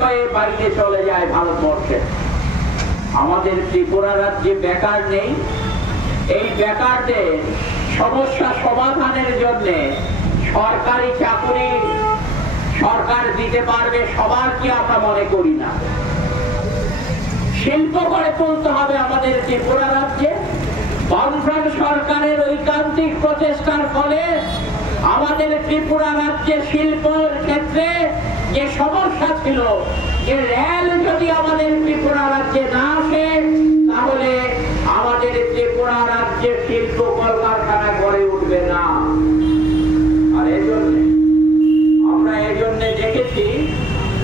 হয়ে বাইরে চলে যায় ভারতবর্ষে। আমাদের ত্রিপুরা রাজ্যে বেকার নেই। এই বেকারদের সমস্যা সমাধানের জন্য সরকারি চাকরি সরকার দিতে পারবে সবার কি আমরা মনে করি না। শিল্প গড়ে তুলতে হবে আমাদের ত্রিপুরা রাজ্যে। বামফ্রন্ট সরকারের ঐকান্তিক প্রচেষ্টার ফলে আমাদের ত্রিপুরা রাজ্যে শিল্পের ক্ষেত্রে যে সমস্যা ছিল, যে রেল যদি আমাদের ত্রিপুরা রাজ্যে না আসে তাহলে আমাদের ত্রিপুরা রাজ্যে শিল্প কলকারখানা গড়ে উঠবে না। আর আমরা এজন্য দেখেছি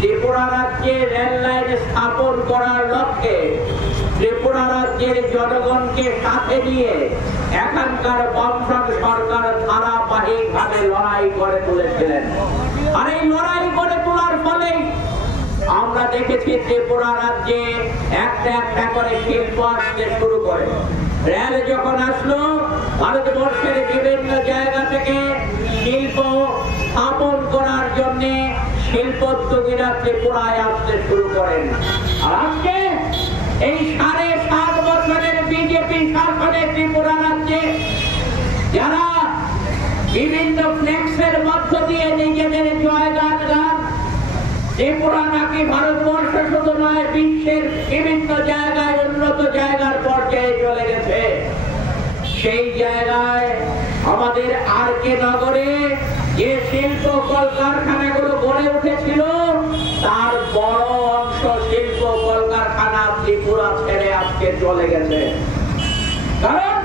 ত্রিপুরা রাজ্যে রেল লাইন স্থাপন করার লক্ষ্যে ত্রিপুরা রাজ্যের জনগণকে সাথে নিয়ে এখানকার বামফ্রন্ট সরকার ধারাবাহিকভাবে লড়াই করে তুলেছিলেন। আর এই লড়াই করে তোলার ফলে আমরা দেখেছি ত্রিপুরা রাজ্যে একটা একটা করে শিল্প আসতে শুরু করে। রেল যখন আসলো, ভারতবর্ষের বিভিন্ন জায়গা থেকে শিল্প স্থাপন করার জন্য শিল্পোদ্যোগীরা ত্রিপুরায় আসতে শুরু করেন। আর আজকে এই 7.5 বছরের বিজেপি শাসনে ত্রিপুরা রাজ্যে যারা বিভিন্ন ফ্লেক্সের মধ্য দিয়ে নিজেদের জয়গান গান, ত্রিপুরা নাকি ভারতবর্ষ শুধু নয় বিশ্বের বিভিন্ন জায়গায় উন্নত জায়গার পর্যায়ে চলে গেছে। সেই জায়গায় আমাদের আর.কে. নগরে যে শিল্প কলকারখানাগুলো গড়ে উঠেছিল তার বড় অংশ শিল্প কলকারখানা ত্রিপুরা ছেড়ে আজকে চলে গেছে। কারণ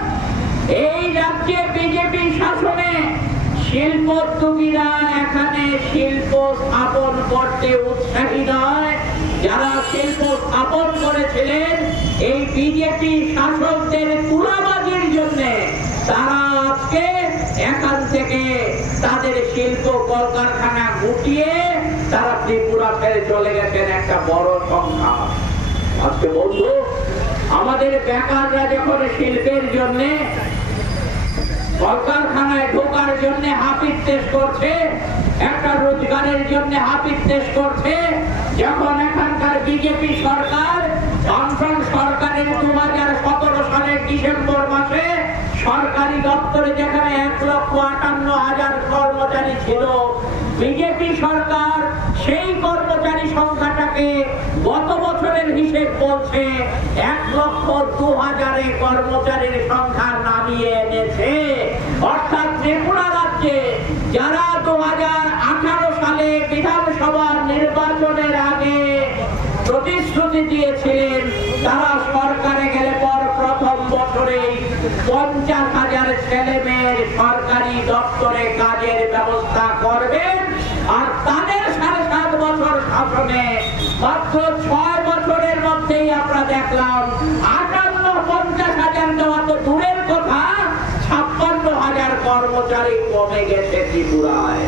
এই রাজ্যে বিজেপি শাসনে শিল্পোদ্যোগীরা এখানে শিল্প স্থাপন করতে উৎসাহী নয়। যারা শিল্প স্থাপন করেছিলেন এই বিজেপি শাসকদের তুলাবাজির জন্য তারা আজকে এখান থেকে তাদের শিল্প কলকারখানা গুটিয়ে তারা ত্রিপুরা ছেড়ে চলে গেছেন একটা বড় সংখ্যা। আজকে বন্ধু, আমাদের বেকাররা যখন শিল্পের জন্য কলকারখানায় ঢোকার জন্য হাপিত্তেশ করছে, একটা রোজগারের জন্য হাপিত্তেশ করছে, যখন এখানকার বিজেপি সরকার বামফ্রন্ট সরকারের 2017 সালের ডিসেম্বর মাসে সরকারি দপ্তরে যেখানে 1,58,000 কর্মচারী ছিল, বিজেপি সরকার সেই কর্মচারী সংখ্যাটাকে গত বছরের হিসেব বলছে 1,02,000 কর্মচারীর সংখ্যা নামিয়ে এনেছে। অর্থাৎ ত্রিপুরা রাজ্যে যারা 2018 সালে বিধানসভা নির্বাচনের আগে প্রতিশ্রুতি দিয়েছিলেন তারা সরকারে গেলে পর প্রথম বছরেই 50,000 ছেলে মেয়ের সরকারি দপ্তরে কাজের ব্যবস্থা করবেন। আর তাদের 7.5 বছর শাসনে মাত্র 6 বছরের মধ্যেই আমরা দেখলাম 50,000 দেওয়া তো দূরের কথা, 56,000 কর্মচারী কমে গেছে ত্রিপুরায়।